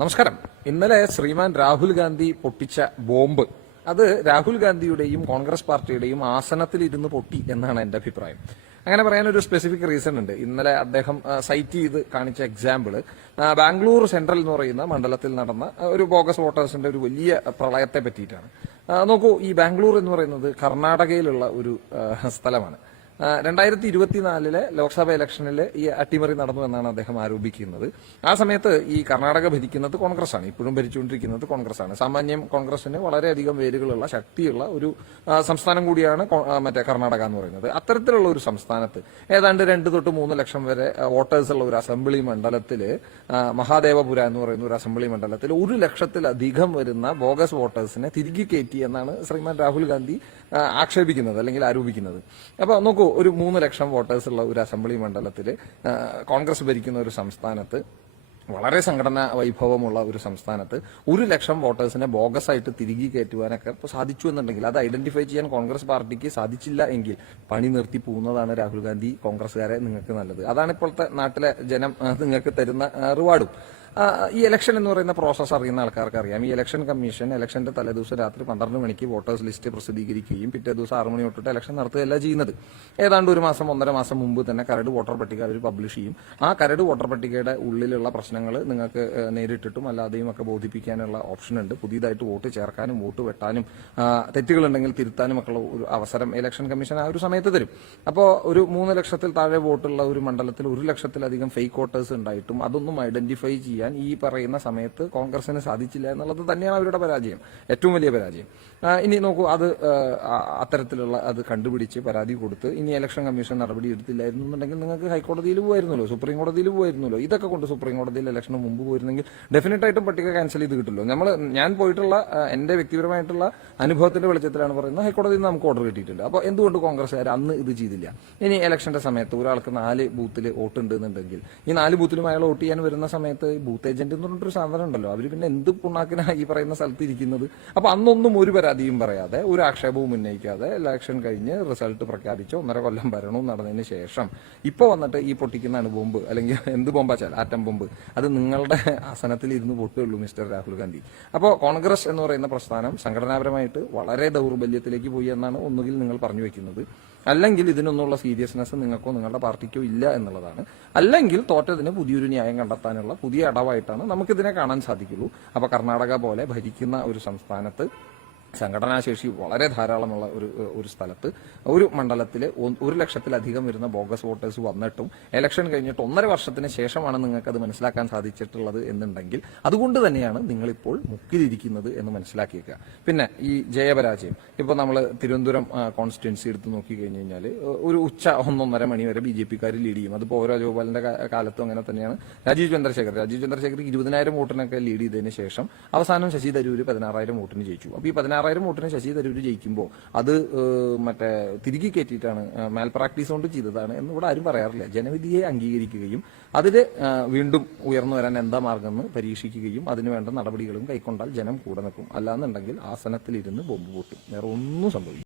നമസ്കാരം. ഇന്നലെ ശ്രീമാൻ രാഹുൽ ഗാന്ധി പൊട്ടിച്ച ബോംബ് അത് രാഹുൽ ഗാന്ധിയുടെയും കോൺഗ്രസ് പാർട്ടിയുടെയും ആസനത്തിൽ ഇരുന്ന് പൊട്ടി എന്നാണ് എന്റെ അഭിപ്രായം. അങ്ങനെ പറയാൻ ഒരു സ്പെസിഫിക് റീസൺ ഉണ്ട്. ഇന്നലെ അദ്ദേഹം സൈറ്റ് ചെയ്ത് കാണിച്ച എക്സാമ്പിൾ ബാംഗ്ലൂർ സെൻട്രൽ എന്ന് പറയുന്ന മണ്ഡലത്തിൽ നടന്ന ഒരു ബോഗസ് വോട്ടേഴ്സിന്റെ ഒരു വലിയ പ്രളയത്തെ പറ്റിയിട്ടാണ്. നോക്കൂ ഈ ബാംഗ്ലൂർ എന്ന് പറയുന്നത് കർണാടകയിലുള്ള ഒരു സ്ഥലമാണ്. രണ്ടായിരത്തി ഇരുപത്തിനാലിലെ ലോക്സഭ ഇലക്ഷനിൽ ഈ അട്ടിമറി നടന്നു എന്നാണ് അദ്ദേഹം ആരോപിക്കുന്നത്. ആ സമയത്ത് ഈ കർണാടക ഭരിക്കുന്നത് കോൺഗ്രസ് ആണ് ഇപ്പോഴും ഭരിച്ചുകൊണ്ടിരിക്കുന്നത് കോൺഗ്രസ് ആണ് സാമാന്യം കോൺഗ്രസിന് വളരെയധികം വേരുകളുള്ള ശക്തിയുള്ള ഒരു സംസ്ഥാനം കൂടിയാണ് മറ്റേ കർണാടക എന്ന് പറയുന്നത്. അത്തരത്തിലുള്ള ഒരു സംസ്ഥാനത്ത് ഏതാണ്ട് രണ്ട് തൊട്ട് മൂന്ന് ലക്ഷം വരെ വോട്ടേഴ്സ് ഉള്ള ഒരു അസംബ്ലി മണ്ഡലത്തിൽ മഹാദേവപുര എന്ന് പറയുന്ന ഒരു അസംബ്ലി മണ്ഡലത്തിൽ ഒരു ലക്ഷത്തിലധികം വരുന്ന ബോഗസ് വോട്ടേഴ്സിനെ തിരികെ കയറ്റി എന്നാണ് ശ്രീമാൻ രാഹുൽ ഗാന്ധി ആക്ഷേപിക്കുന്നത് അല്ലെങ്കിൽ ആരോപിക്കുന്നത്. അപ്പൊ നോക്കൂ ഒരു മൂന്ന് ലക്ഷം വോട്ടേഴ്സ് ഉള്ള ഒരു അസംബ്ലി മണ്ഡലത്തിൽ കോൺഗ്രസ് ഭരിക്കുന്ന ഒരു സംസ്ഥാനത്ത് വളരെ സംഘടനാ വൈഭവമുള്ള ഒരു സംസ്ഥാനത്ത് ഒരു ലക്ഷം വോട്ടേഴ്സിനെ ബോഗസ് ആയിട്ട് തിരികെ കയറ്റുവാനൊക്കെ സാധിച്ചു എന്നുണ്ടെങ്കിൽ അത് ഐഡന്റിഫൈ ചെയ്യാൻ കോൺഗ്രസ് പാർട്ടിക്ക് സാധിച്ചില്ല എങ്കിൽ പണി നിർത്തി പോകുന്നതാണ് രാഹുൽ ഗാന്ധി കോൺഗ്രസ്സുകാരെ നിങ്ങൾക്ക് നല്ലത്. അതാണ് ഇപ്പോഴത്തെ നാട്ടിലെ ജനം നിങ്ങൾക്ക് തരുന്ന റിവാർഡും. ഈ ഇലക്ഷൻ എന്ന് പറയുന്ന പ്രോസസ്സ് അറിയുന്ന ആൾക്കാർക്ക് അറിയാം. ഈ ഇലക്ഷൻ കമ്മീഷൻ ഇലക്ഷന്റെ തലേദിവസം രാത്രി പന്ത്രണ്ട് മണിക്ക് വോട്ടേഴ്സ് ലിസ്റ്റ് പ്രസിദ്ധീകരിക്കുകയും പിറ്റേ ദിവസം ആറ് മണി തൊട്ടിട്ട് ഇലക്ഷൻ നടത്തുകയല്ല ചെയ്യുന്നത്. ഏതാണ്ട് ഒരു മാസം ഒന്നര മാസം മുമ്പ് തന്നെ കരട് വോട്ടർ പട്ടിക അവർ പബ്ലിഷ് ചെയ്യും. ആ കരട് വോട്ടർ പട്ടികയുടെ ഉള്ളിലുള്ള പ്രശ്നങ്ങൾ നിങ്ങൾക്ക് നേരിട്ടിട്ടും അല്ലാതെയും ഒക്കെ ബോധിപ്പിക്കാനുള്ള ഓപ്ഷൻ ഉണ്ട്. പുതിയതായിട്ട് വോട്ട് ചേർക്കാനും വോട്ട് വെട്ടാനും തെറ്റുകളുണ്ടെങ്കിൽ തിരുത്താനും ഒക്കെ ഒരു അവസരം ഇലക്ഷൻ കമ്മീഷൻ ആ ഒരു സമയത്ത് തരും. അപ്പോൾ ഒരു മൂന്ന് ലക്ഷത്തിൽ താഴെ വോട്ടുള്ള ഒരു മണ്ഡലത്തിൽ ഒരു ലക്ഷത്തിലധികം ഫേക്ക് വോട്ടേഴ്സ് ഉണ്ടായിട്ടും അതൊന്നും ഐഡന്റിഫൈ ചെയ്യാൻ ഈ പറയുന്ന സമയത്ത് കോൺഗ്രസിന് സാധിച്ചില്ല എന്നുള്ളത് തന്നെയാണ് അവരുടെ പരാജയം. ഏറ്റവും വലിയ പരാജയം. ഇനി നോക്കൂ അത് അത്തരത്തിലുള്ള അത് കണ്ടുപിടിച്ച് പരാതി കൊടുത്ത് ഇനി ഇലക്ഷൻ കമ്മീഷൻ നടപടി എടുത്തില്ലായിരുന്നു എന്നുണ്ടെങ്കിൽ നിങ്ങൾക്ക് ഹൈക്കോടതിയിൽ പോയിരുന്നല്ലോ സുപ്രീം കോടതിയിൽ പോയിരുന്നല്ലോ ഇതൊക്കെ കൊണ്ട് സുപ്രീം കോടതിയിൽ ഇലക്ഷന് മുമ്പ് പോയിരുന്നെങ്കിൽ ഡെഫിനറ്റ് ആയിട്ടും പട്ടിക ക്യാൻസൽ ചെയ്ത് കിട്ടുമല്ലോ നമ്മൾ ഞാൻ പോയിട്ടുള്ള എന്റെ വ്യക്തിപരമായിട്ടുള്ള അനുഭവത്തിന്റെ വെളിച്ചത്തിലാണ് പറയുന്നത്. ഹൈക്കോടതിയിൽ നിന്ന് നമുക്ക് ഓർഡർ കിട്ടിയിട്ടുണ്ട്. അപ്പോൾ എന്തുകൊണ്ട് കോൺഗ്രസ്സുകാർ അന്ന് ഇത് ചെയ്തില്ല? ഇനി ഇലക്ഷന്റെ സമയത്ത് ഒരാൾക്ക് നാല് ബൂത്തിൽ വോട്ട് ഉണ്ടെന്നുണ്ടെങ്കിൽ ഈ നാല് ബൂത്തിലും അയാൾ വോട്ട് ചെയ്യാൻ വരുന്ന സമയത്ത് ബൂത്ത് ഏജന്റ് എന്ന് പറഞ്ഞിട്ടൊരു സാധനം ഉണ്ടല്ലോ. അവർ പിന്നെ എന്ത് പുണ്ണാക്കിനാ ഈ പറയുന്ന സ്ഥലത്ത് ഇരിക്കുന്നത്? അപ്പൊ അന്നൊന്നും ഒരു പരാതിയും പറയാതെ ഒരു ആക്ഷേപവും ഉന്നയിക്കാതെ ഇലക്ഷൻ കഴിഞ്ഞ് റിസൾട്ട് പ്രഖ്യാപിച്ച് ഒന്നര കൊല്ലം ഭരണവും നടന്നതിന് ശേഷം ഇപ്പൊ വന്നിട്ട് ഈ പൊട്ടിക്കുന്ന അണുബോംബ് അല്ലെങ്കിൽ എന്ത് ബോംബാച്ചാൽ ആറ്റം ബോംബ് അത് നിങ്ങളുടെ ആസനത്തിൽ ഇരുന്ന് പൊട്ടുള്ളൂ മിസ്റ്റർ രാഹുൽ ഗാന്ധി. അപ്പോൾ കോൺഗ്രസ് എന്ന് പറയുന്ന പ്രസ്ഥാനം സംഘടനാപരമായിട്ട് വളരെ ദൗർബല്യത്തിലേക്ക് പോയി എന്നാണ് ഒന്നുകിൽ നിങ്ങൾ പറഞ്ഞു വെക്കുന്നത്. അല്ലെങ്കിൽ ഇതിനൊന്നുള്ള സീരിയസ്നെസ് നിങ്ങൾക്കോ നിങ്ങളുടെ പാർട്ടിക്കോ ഇല്ല എന്നുള്ളതാണ്. അല്ലെങ്കിൽ തോറ്റതിന് പുതിയൊരു ന്യായം കണ്ടെത്താനുള്ള പുതിയ അടവായിട്ടാണ് നമുക്കിതിനെ കാണാൻ സാധിക്കുള്ളൂ. അപ്പോൾ കർണാടക പോലെ ഭരിക്കുന്ന ഒരു സംസ്ഥാനത്ത് സംഘടനാശേഷി വളരെ ധാരാളമുള്ള ഒരു ഒരു സ്ഥലത്ത്. ഒരു മണ്ഡലത്തിൽ ഒരു ലക്ഷത്തിലധികം വരുന്ന ബോഗസ് വോട്ടേഴ്സ് വന്നിട്ടും ഇലക്ഷൻ കഴിഞ്ഞിട്ട് ഒന്നര വർഷത്തിന് ശേഷമാണ് നിങ്ങൾക്ക് അത് മനസ്സിലാക്കാൻ സാധിച്ചിട്ടുള്ളത് എന്നുണ്ടെങ്കിൽ അതുകൊണ്ട് തന്നെയാണ് നിങ്ങളിപ്പോൾ മുക്കിലിരിക്കുന്നത് എന്ന് മനസ്സിലാക്കിയേക്കുക. പിന്നെ ഈ ജയപരാജയം. ഇപ്പൊ നമ്മൾ തിരുവനന്തപുരം കോൺസ്റ്റിറ്റ്യൻസി എടുത്ത് കഴിഞ്ഞു കഴിഞ്ഞാൽ ഒരു ഉച്ച ഒന്നൊന്നര മണി വരെ ബി ജെ പിക്കാർ ലീഡ് ചെയ്യും. അതിപ്പോൾ ഓരോ ജോപാലിന്റെ കാലത്തും അങ്ങനെ തന്നെയാണ്. രാജീവ് ചന്ദ്രശേഖർ. രാജീവ് ചന്ദ്രശേഖർ ഇരുപതിനായിരം വോട്ടിനൊക്കെ ലീഡ് ചെയ്തതിന് ശേഷം അവസാനം ശശി തരൂര് പതിനാറായിരം വോട്ടിന് ജയിച്ചു. അപ്പോൾ ഈ പതിനാറായിരം വോട്ടിന് ശശി തരൂര് ജയിക്കുമ്പോൾ അത് മറ്റേ തിരികെ കയറ്റിയിട്ടാണ് മാൽ പ്രാക്ടീസ് കൊണ്ട് ചെയ്തതാണ് എന്ന് ഇവിടെ ആരും പറയാറില്ല. ജനവിധിയെ അംഗീകരിക്കുകയും അതിൽ വീണ്ടും ഉയർന്നു വരാൻ എന്താ മാർഗമെന്ന് പരീക്ഷിക്കുകയും അതിനുവേണ്ട നടപടികളും കൈക്കൊണ്ടാൽ ജനം കൂടെ നിൽക്കും. അല്ലാന്നുണ്ടെങ്കിൽ ആസനത്തിലിരുന്ന് ബോംബ് പൊട്ടും. വേറെ ഒന്നും സംഭവിക്കും